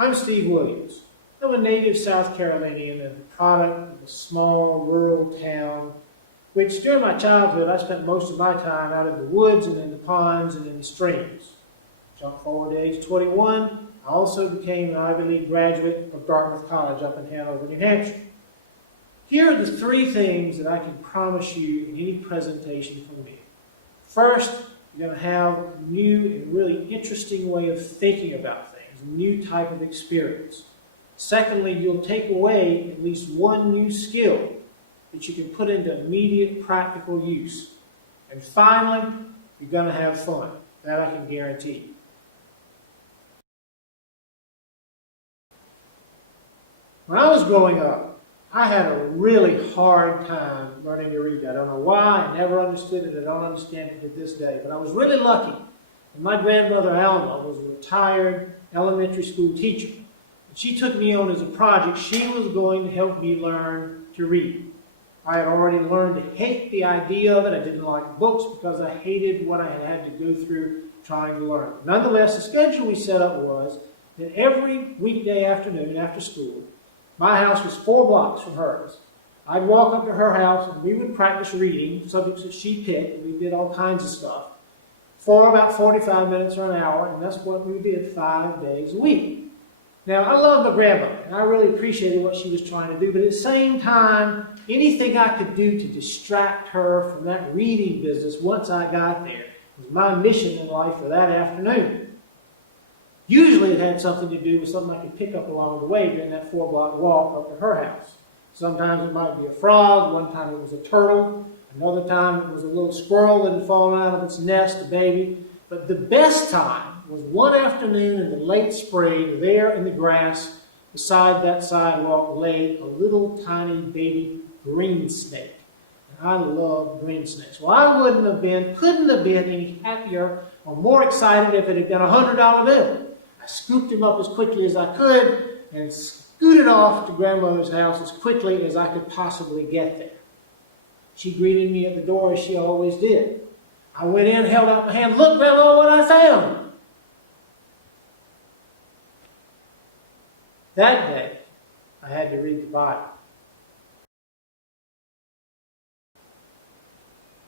I'm Steve Williams. I'm a native South Carolinian and the product of a small rural town, which during my childhood I spent most of my time out in the woods and in the ponds and in the streams. Jump forward to age 21, I also became an Ivy League graduate of Dartmouth College up in Hanover, New Hampshire. Here are the three things that I can promise you in any presentation from me. First, you're going to have a new and really interesting way of thinking about things, a new type of experience. Secondly, you'll take away at least one new skill that you can put into immediate practical use. And finally, you're going to have fun. That I can guarantee you. When I was growing up, I had a really hard time learning to read. I don't know why. I never understood it. I don't understand it to this day. But I was really lucky. And my grandmother, Alma, was a retired elementary school teacher. And she took me on as a project. She was going to help me learn to read. I had already learned to hate the idea of it. I didn't like books because I hated what I had to go through trying to learn. Nonetheless, the schedule we set up was that every weekday afternoon after school, my house was 4 blocks from hers. I'd walk up to her house and we would practice reading, subjects that she picked. We did all kinds of stuff for about 45 minutes or an hour, and that's what we did 5 days a week. Now, I love my grandmother, and I really appreciated what she was trying to do, but at the same time, anything I could do to distract her from that reading business once I got there was my mission in life for that afternoon. Usually it had something to do with something I could pick up along the way during that 4-block walk up to her house. Sometimes it might be a frog, one time it was a turtle, another time it was a little squirrel that had fallen out of its nest, a baby. But the best time was one afternoon in the late spring, there in the grass, beside that sidewalk lay a little tiny baby green snake. And I love green snakes. Well, I couldn't have been any happier or more excited if it had been a $100 bill. I scooped him up as quickly as I could and scooted off to grandmother's house as quickly as I could possibly get there. She greeted me at the door as she always did. I went in, held out my hand, "Look, Grandma, what I found!" That day, I had to read the Bible.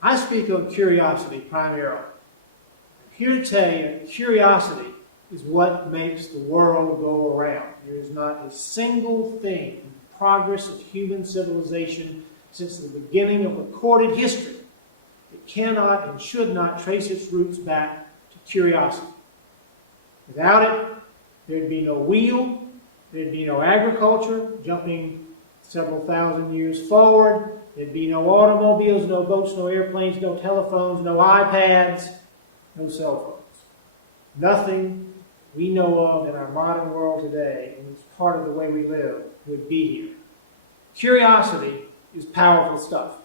I speak on curiosity primarily. I'm here to tell you that curiosity is what makes the world go around. There is not a single thing in the progress of human civilization since the beginning of recorded history that cannot and should not trace its roots back to curiosity. Without it, there'd be no wheel, there'd be no agriculture, jumping several thousand years forward, there'd be no automobiles, no boats, no airplanes, no telephones, no iPads, no cell phones. Nothing we know of in our modern world today, and it's part of the way we live, would be here. Curiosity is powerful stuff.